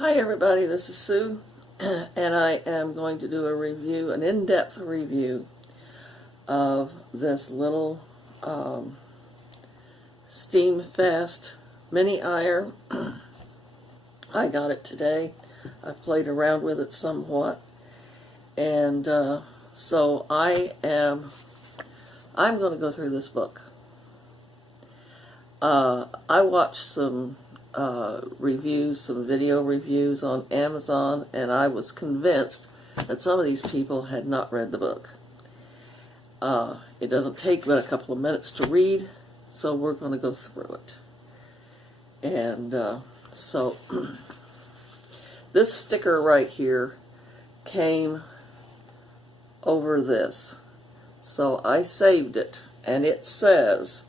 Hi everybody, this is Sue, and I am going to do a review, an in-depth review of this little Steamfast Mini Iron. I got it today. I've played around with it somewhat, and so I'm going to go through this book. I watched some reviews, some video reviews on Amazon, and I was convinced that some of these people had not read the book. It doesn't take but a couple of minutes to read, so we're going to go through it. And so this sticker right here came over this, so I saved it, and it says,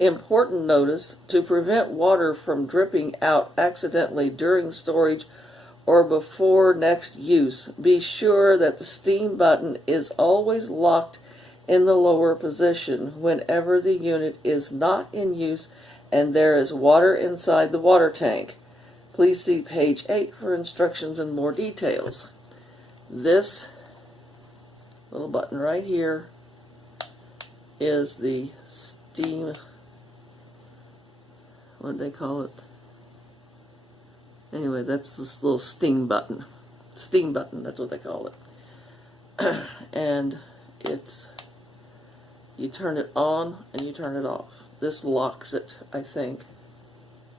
"Important notice: to prevent water from dripping out accidentally during storage or before next use, be sure that the steam button is always locked in the lower position whenever the unit is not in use and there is water inside the water tank. Please see page 8 for instructions and more details." This little button right here is the steam, what do they call it? Anyway, that's this little steam button. Steam button, that's what they call it. And it's, you turn it on and you turn it off. This locks it, I think.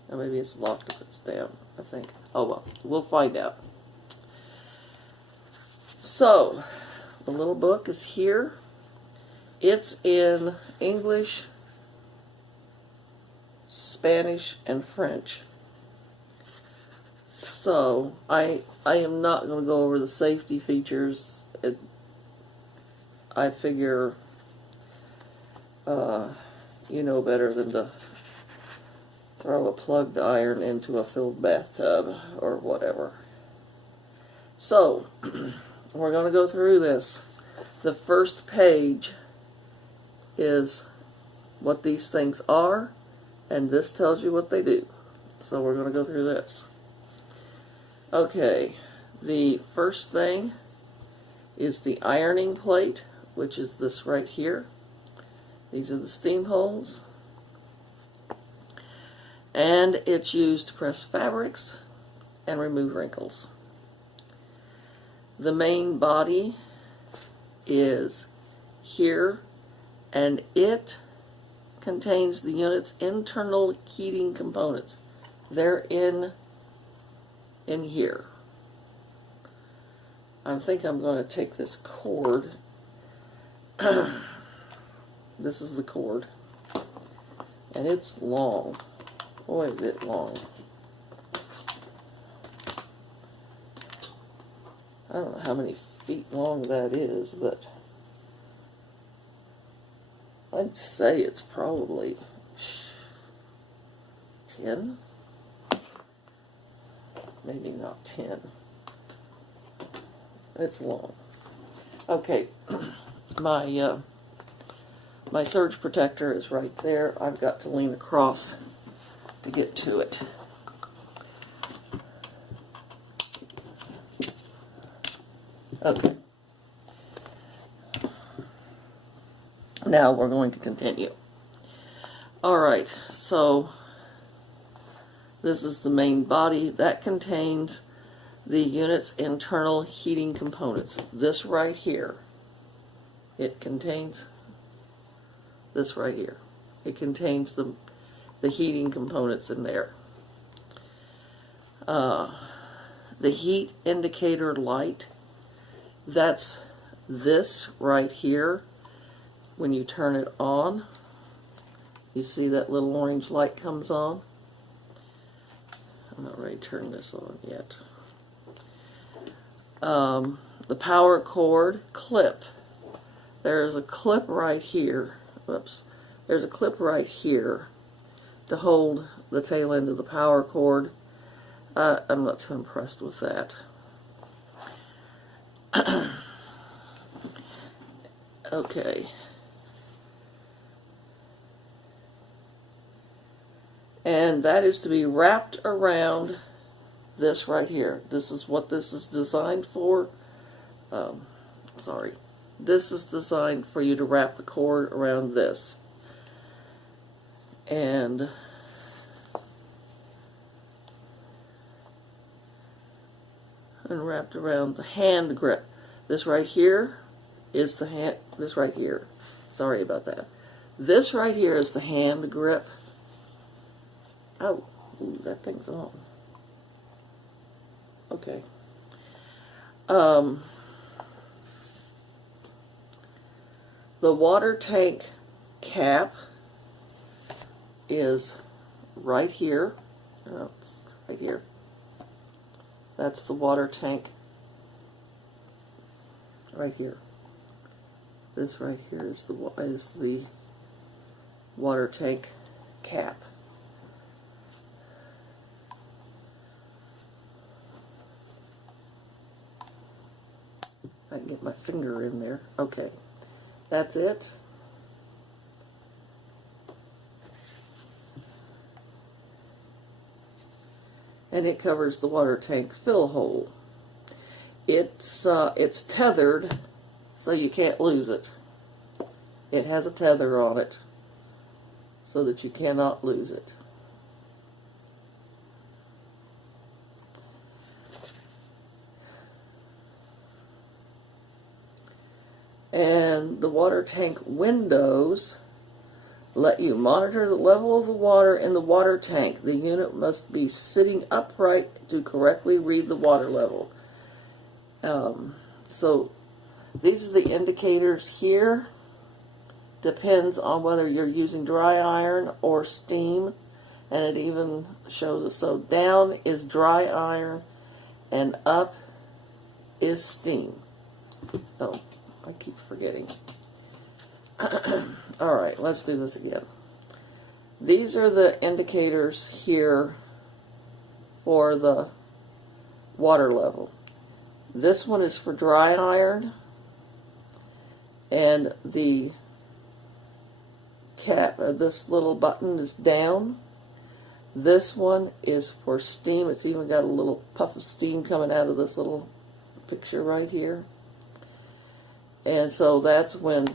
Or maybe it's locked if it's down, I think. Oh well, we'll find out. So, the little book is here. It's in English, Spanish, and French. So I am not going to go over the safety features. I figure you know better than to throw a plugged iron into a filled bathtub or whatever. So we're going to go through this. The first page is what these things are, and this tells you what they do. So we're going to go through this. Okay, the first thing is the ironing plate, which is this right here. These are the steam holes. And it's used to press fabrics and remove wrinkles. The main body is here, and it contains the unit's internal heating components. They're in here. I think I'm going to take this cord. This is the cord, and it's long. Boy, is it long. I don't know how many feet long that is, but I'd say it's probably 10. Maybe not 10. It's long. Okay, my surge protector is right there. I've got to lean across to get to it. Okay. Now we're going to continue. Alright, so this is the main body. That contains the unit's internal heating components. This right here, it contains this right here. It contains the heating components in there. The heat indicator light, that's this right here. When you turn it on, you see that little orange light comes on. I'm not ready to turn this on yet. The power cord clip. There's a clip right here. Whoops. There's a clip right here to hold the tail end of the power cord. I'm not too impressed with that. Okay. And that is to be wrapped around this right here. This is what this is designed for. Sorry. This is designed for you to wrap the cord around this. And wrapped around the hand grip. This right here is the hand, this right here. Sorry about that. This right here is the hand grip. Oh, ooh, that thing's on. Okay. The water tank cap is right here. Oh, it's right here. That's the water tank right here. This right here is the water tank cap. I can get my finger in there. Okay, that's it. And it covers the water tank fill hole. It's tethered, so you can't lose it. It has a tether on it, so that you cannot lose it. And the water tank windows let you monitor the level of the water in the water tank. The unit must be sitting upright to correctly read the water level. So these are the indicators here. Depends on whether you're using dry iron or steam, and it even shows us. So down is dry iron and up is steam. Oh, I keep forgetting. Alright, let's do this again. These are the indicators here for the water level. This one is for dry iron, and the cap, or this little button, is down. This one is for steam. It's even got a little puff of steam coming out of this little picture right here. And so that's when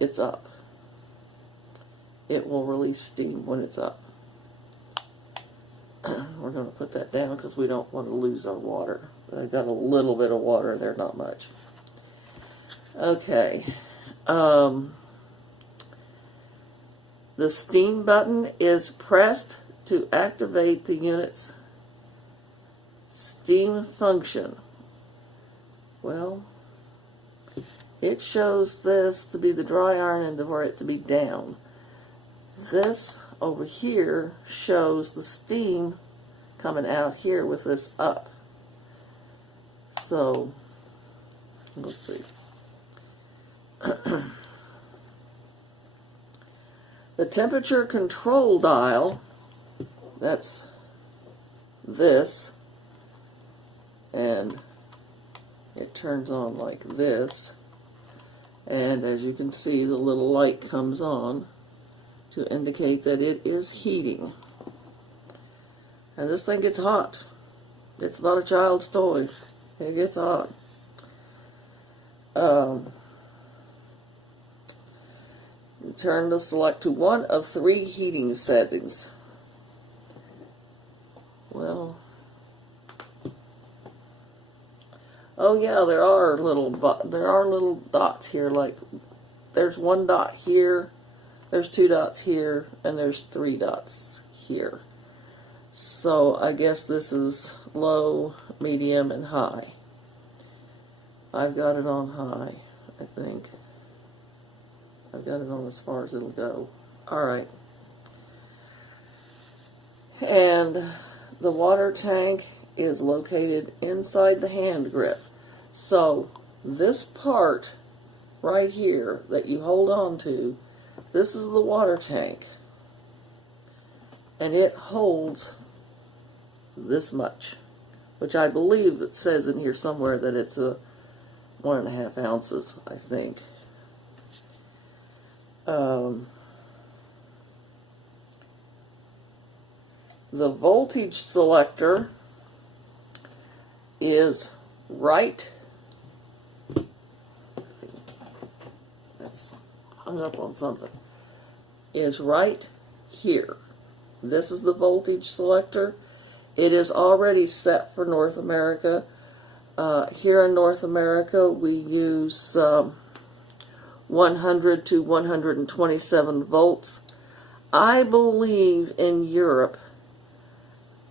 it's up. It will release steam when it's up. We're going to put that down because we don't want to lose our water. I've got a little bit of water there, not much. Okay. The steam button is pressed to activate the unit's steam function. Well, it shows this to be the dry iron and for it to be down. This over here shows the steam coming out here with this up. So, let's see. The temperature control dial, that's this, and it turns on like this. And as you can see, the little light comes on to indicate that it is heating. And this thing gets hot. It's not a child's toy. It gets hot. Turn to select to one of 3 heating settings. Well, oh yeah, there are little dots here. Like there's 1 dot here, there's 2 dots here, and there's 3 dots here. So I guess this is low, medium, and high. I've got it on high, I think. I've got it on as far as it'll go. Alright. And the water tank is located inside the hand grip. So this part right here that you hold on to, this is the water tank. And it holds this much, which I believe it says in here somewhere that it's a 1.5 ounces, I think. The voltage selector is right, that's hung up on something, is right here. This is the voltage selector. It is already set for North America. Here in North America, we use 100 to 127 volts. I believe in Europe,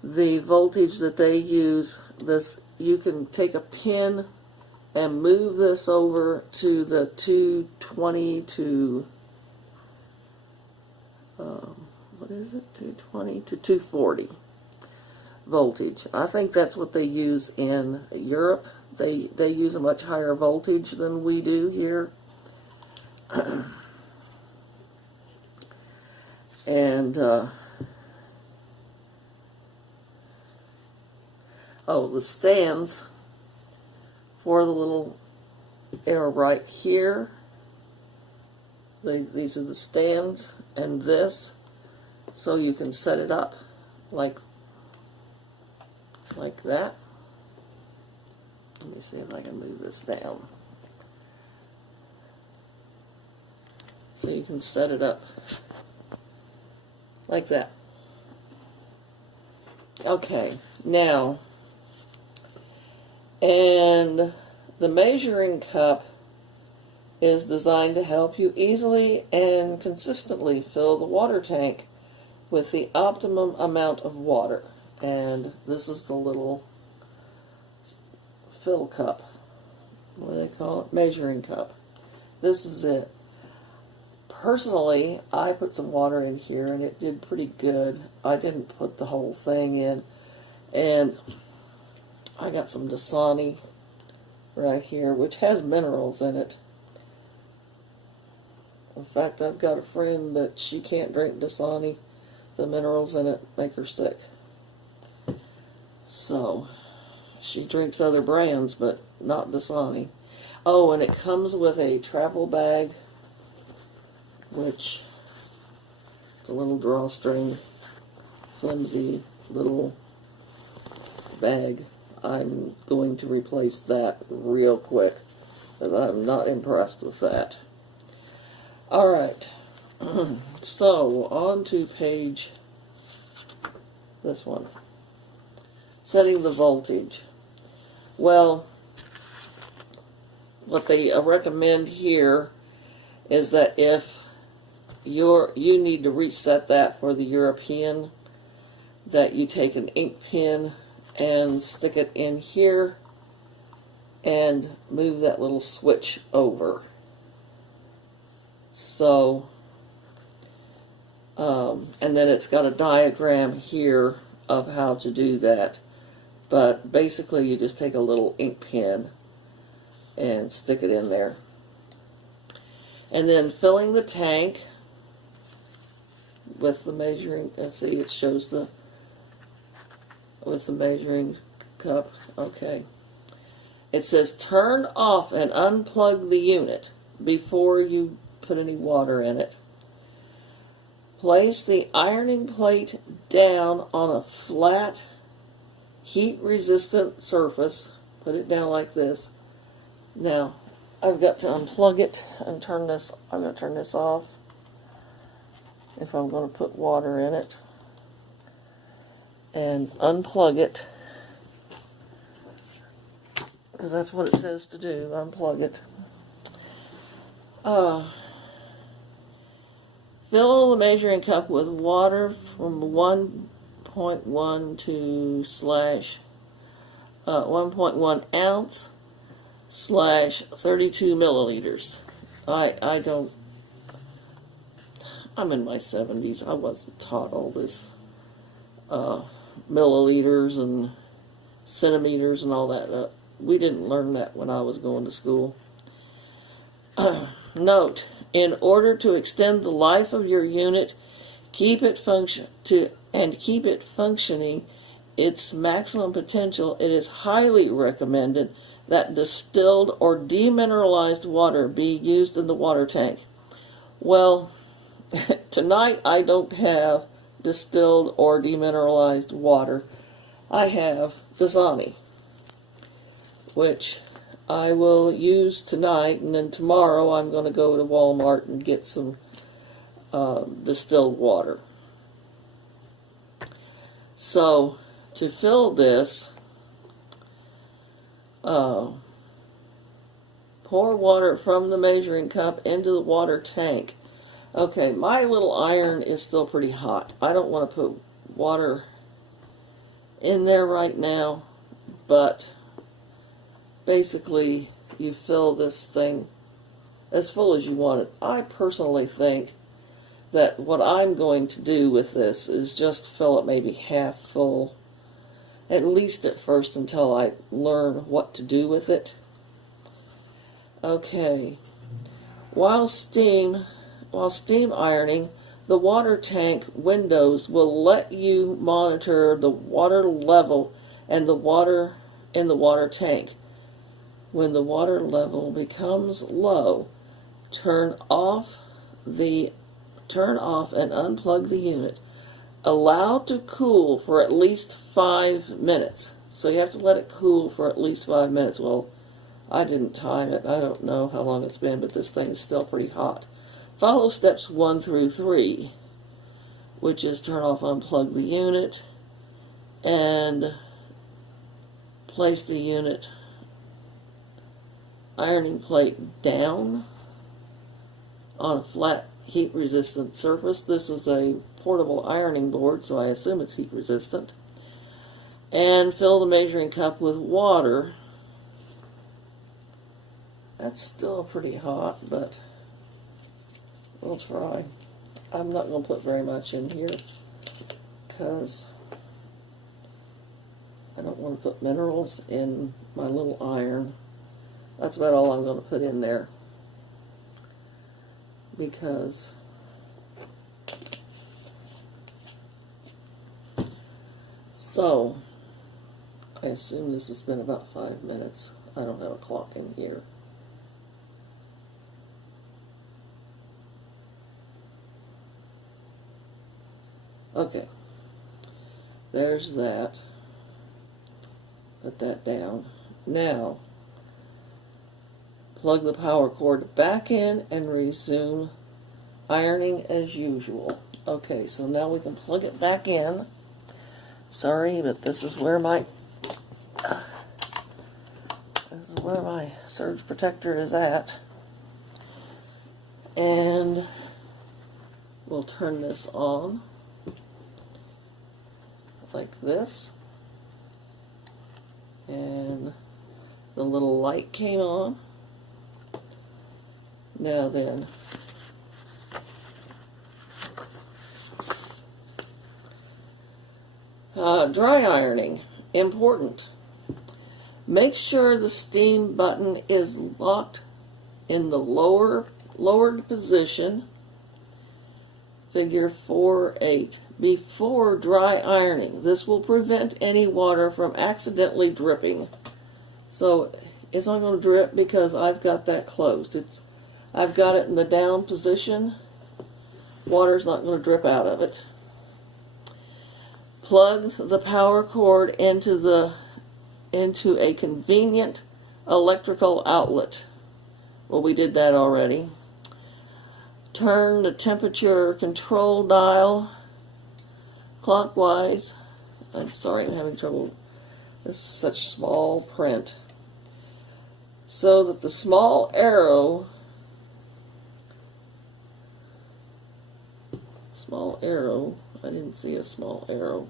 the voltage that they use, this, you can take a pin and move this over to the 220 to, what is it, 220 to 240 voltage. I think that's what they use in Europe. They use a much higher voltage than we do here. And oh, the stands for the little arrow right here. These are the stands, and this, so you can set it up like that. Let me see if I can move this down. So you can set it up like that. Okay, now, and the measuring cup is designed to help you easily and consistently fill the water tank with the optimum amount of water. And this is the little fill cup. What do they call it? Measuring cup. This is it. Personally, I put some water in here and it did pretty good. I didn't put the whole thing in. And I got some Dasani right here, which has minerals in it. In fact, I've got a friend that she can't drink Dasani. The minerals in it make her sick. So, she drinks other brands, but not Dasani. Oh, and it comes with a travel bag, which is a little drawstring, flimsy little bag. I'm going to replace that real quick, because I'm not impressed with that. Alright, so on to page, this one. Setting the voltage. Well, what they recommend here is that if you need to reset that for the European, that you take an ink pen and stick it in here and move that little switch over. So, and then it's got a diagram here of how to do that. But basically you just take a little ink pen and stick it in there. And then filling the tank with the measuring, see, it shows the, with the measuring cup. Okay. It says turn off and unplug the unit before you put any water in it. Place the ironing plate down on a flat, heat-resistant surface. Put it down like this. Now, I've got to unplug it and turn this. I'm going to turn this off if I'm going to put water in it. And unplug it, because that's what it says to do. Unplug it. Fill the measuring cup with water from 1.1 to slash 1.1 ounce slash 32 milliliters. I don't, I'm in my 70s. I wasn't taught all this milliliters and centimeters and all that. We didn't learn that when I was going to school. Note, in order to extend the life of your unit, keep it functioning its maximum potential, it is highly recommended that distilled or demineralized water be used in the water tank. Well, tonight I don't have distilled or demineralized water. I have Dasani. which I will use tonight, and then tomorrow I'm going to go to Walmart and get some distilled water. So, to fill this, pour water from the measuring cup into the water tank. Okay, my little iron is still pretty hot. I don't want to put water in there right now, but basically you fill this thing as full as you want it. I personally think that what I'm going to do with this is just fill it maybe half full, at least at first, until I learn what to do with it. Okay, while steam ironing, the water tank windows will let you monitor the water level and the water in the water tank. When the water level becomes low, turn off and unplug the unit. Allow to cool for at least 5 minutes. So you have to let it cool for at least 5 minutes. Well, I didn't time it. I don't know how long it's been, but this thing is still pretty hot. Follow steps 1 through 3, which is turn off, unplug the unit, and place the unit ironing plate down on a flat heat-resistant surface. This is a portable ironing board, so I assume it's heat-resistant. And fill the measuring cup with water. That's still pretty hot, but we'll try. I'm not going to put very much in here because I don't want to put minerals in my little iron. That's about all I'm going to put in there, because so I assume this has been about 5 minutes. I don't have a clock in here. Okay, there's that. Put that down. Now, plug the power cord back in and resume ironing as usual. Okay, so now we can plug it back in. Sorry, but this is where my surge protector is at. And we'll turn this on like this. And the little light came on. Now then, dry ironing, important. Make sure the steam button is locked in the lowered position, figure 4-8, before dry ironing. This will prevent any water from accidentally dripping. So it's not going to drip because I've got that closed. I've got it in the down position. Water's not going to drip out of it. Plug the power cord into a convenient electrical outlet. Well, we did that already. Turn the temperature control dial clockwise. I'm sorry, I'm having trouble. This is such small print. So that the small arrow I didn't see a small arrow.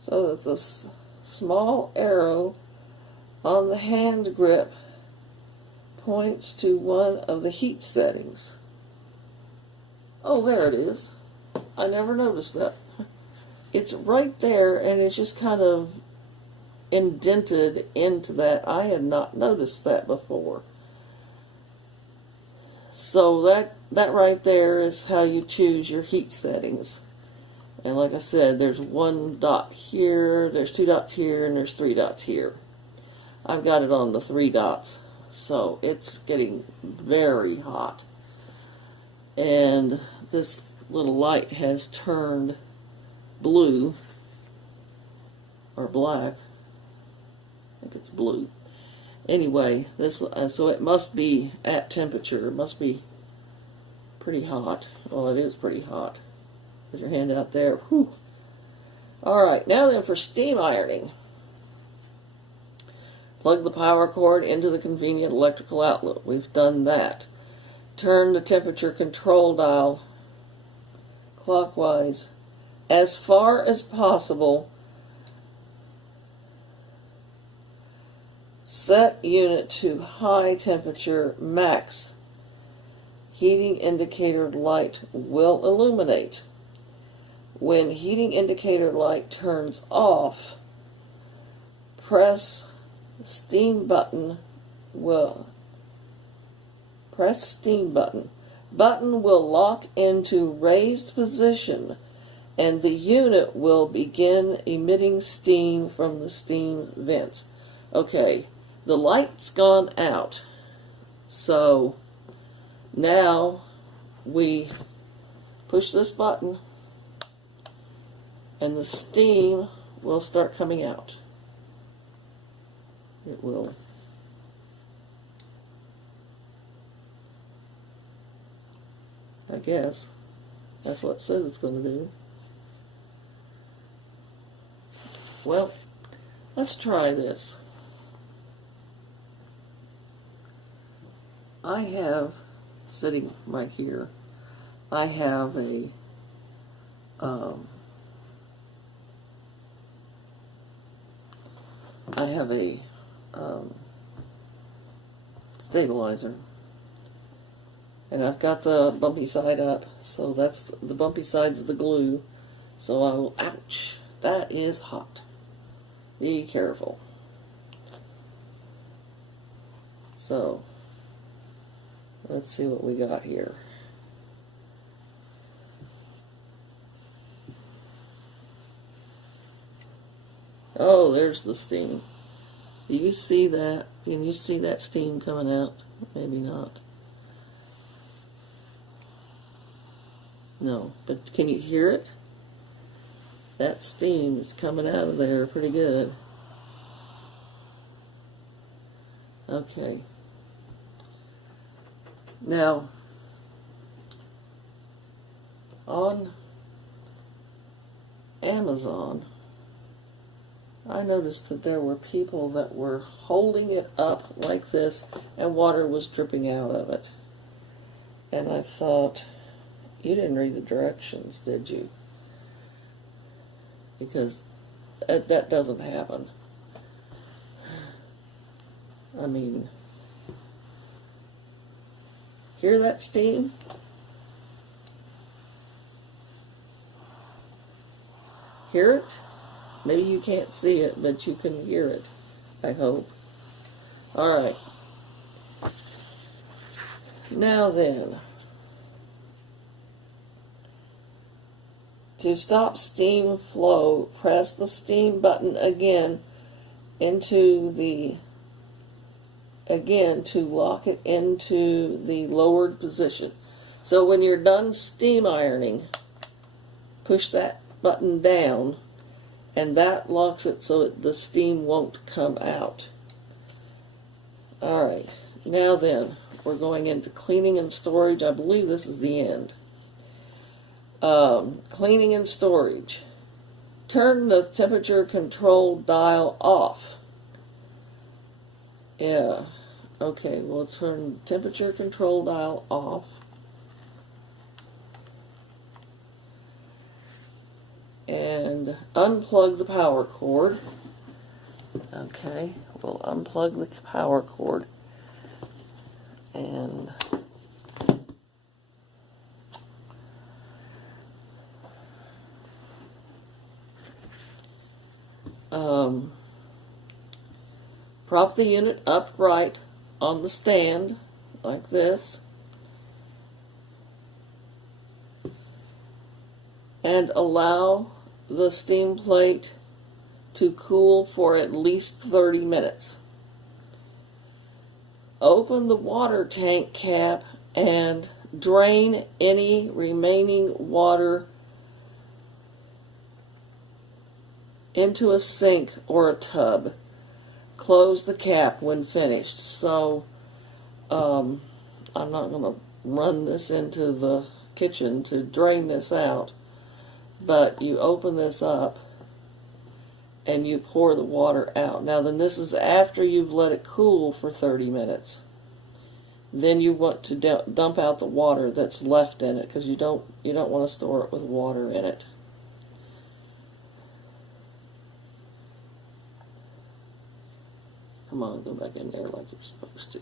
So that the small arrow on the hand grip points to one of the heat settings. Oh, there it is. I never noticed that. It's right there, and it's just kind of indented into that. I had not noticed that before. So that right there is how you choose your heat settings. And like I said, there's 1 dot here, there's 2 dots here, and there's 3 dots here. I've got it on the 3 dots, so it's getting very hot. And this little light has turned blue or black. I think it's blue. Anyway, this so it must be at temperature. It must be pretty hot. Well, it is pretty hot. Put your hand out there. Whew. All right, now then for steam ironing. Plug the power cord into the convenient electrical outlet. We've done that. Turn the temperature control dial clockwise as far as possible. Set unit to high temperature max. Heating indicator light will illuminate. When heating indicator light turns off, press steam button. Press steam button. Button will lock into raised position and the unit will begin emitting steam from the steam vents. Okay, the light's gone out. So now we push this button and the steam will start coming out. It will. I guess. That's what it says it's going to do. Well, let's try this. I have, sitting right here, I have a stabilizer, and I've got the bumpy side up, so that's the bumpy side's the glue. So I will, ouch, that is hot. Be careful. So let's see what we got here. Oh, there's the steam. Do you see that? Can you see that steam coming out? Maybe not. No, but can you hear it? That steam is coming out of there pretty good. Okay. Now, on Amazon, I noticed that there were people that were holding it up like this and water was dripping out of it. And I thought, you didn't read the directions, did you? Because that doesn't happen. I mean, hear that steam? Hear it? Maybe you can't see it, but you can hear it, I hope. Alright. Now then, to stop steam flow, press the steam button again to lock it into the lowered position. So when you're done steam ironing, push that button down and that locks it so the steam won't come out. Alright, now then, we're going into cleaning and storage. I believe this is the end. Cleaning and storage. Turn the temperature control dial off. Yeah, okay, we'll turn temperature control dial off. And unplug the power cord. Okay, we'll unplug the power cord. And prop the unit upright on the stand like this. And allow the steam plate to cool for at least 30 minutes. Open the water tank cap and drain any remaining water into a sink or a tub. Close the cap when finished. So I'm not going to run this into the kitchen to drain this out, but you open this up and you pour the water out. Now then, this is after you've let it cool for 30 minutes. Then you want to dump out the water that's left in it, because you don't want to store it with water in it. Come on, go back in there like you're supposed to.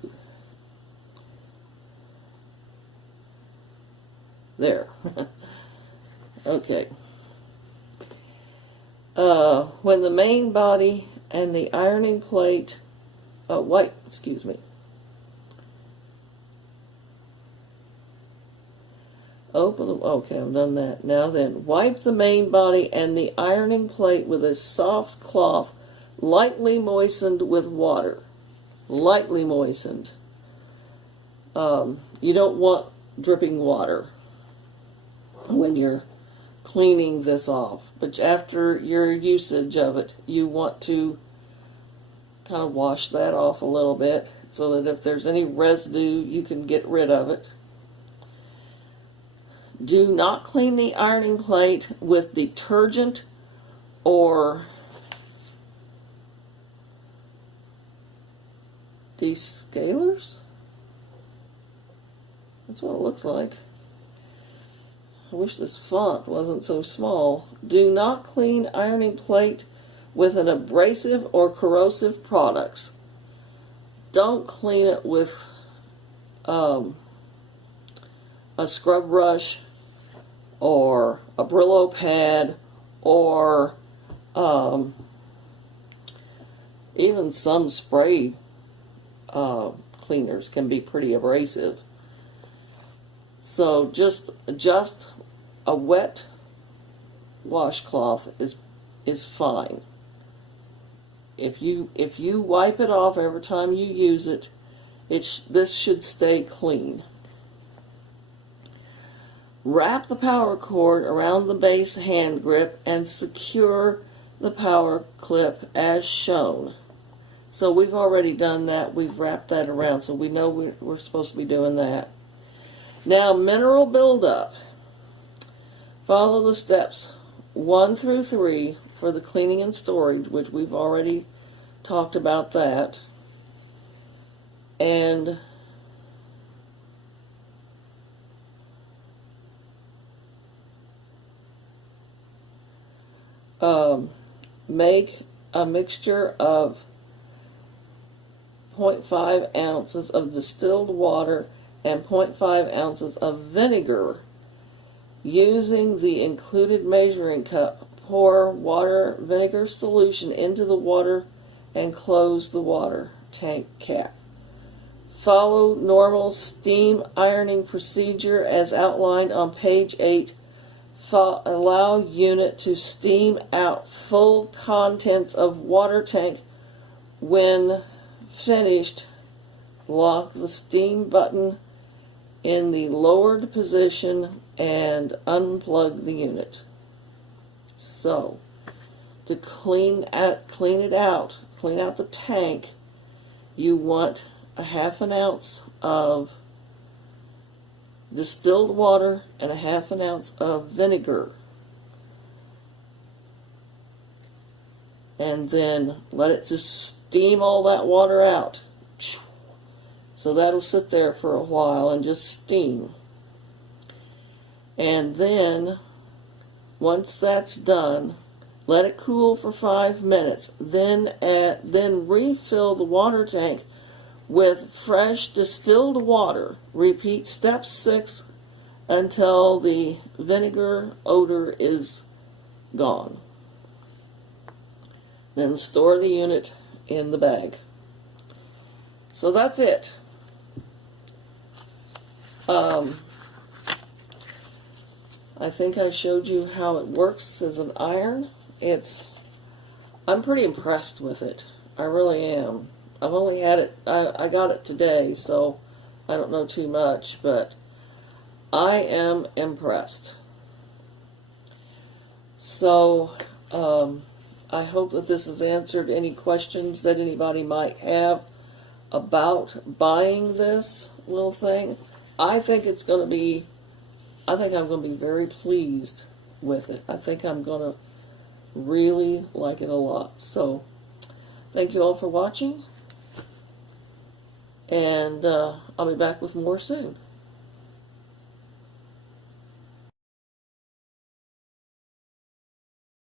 There. Okay. When the main body and the ironing plate, excuse me. Okay, I've done that. Now then, wipe the main body and the ironing plate with a soft cloth, lightly moistened with water. Lightly moistened. You don't want dripping water when you're cleaning this off, but after your usage of it, you want to kind of wash that off a little bit so that if there's any residue, you can get rid of it. Do not clean the ironing plate with detergent or descalers. That's what it looks like. I wish this font wasn't so small. Do not clean ironing plate with an abrasive or corrosive products. Don't clean it with a scrub brush or a Brillo pad or even some spray cleaners can be pretty abrasive. So just a wet washcloth is fine. If you wipe it off every time you use it, this should stay clean. Wrap the power cord around the base hand grip and secure the power clip as shown. So we've already done that. We've wrapped that around, so we know we're supposed to be doing that. Now, mineral buildup. Follow the steps 1 through 3 for the cleaning and storage, which we've already talked about that. And make a mixture of 0.5 ounces of distilled water and 0.5 ounces of vinegar. Using the included measuring cup, pour water vinegar solution into the water and close the water tank cap. Follow normal steam ironing procedure as outlined on page 8. Allow unit to steam out full contents of water tank. When finished, lock the steam button in the lowered position and unplug the unit. So, to clean out the tank, you want a half an ounce of distilled water and a half an ounce of vinegar. And then let it just steam all that water out. So that'll sit there for a while and just steam. And then, once that's done, let it cool for 5 minutes. Then refill the water tank with fresh distilled water. Repeat step 6 until the vinegar odor is gone. Then store the unit in the bag. So that's it. I think I showed you how it works as an iron. I'm pretty impressed with it. I really am. I've only had it, I got it today, so I don't know too much, but I am impressed. So, I hope that this has answered any questions that anybody might have about buying this little thing. I think I'm going to be very pleased with it. I think I'm going to really like it a lot. So, thank you all for watching, and I'll be back with more soon.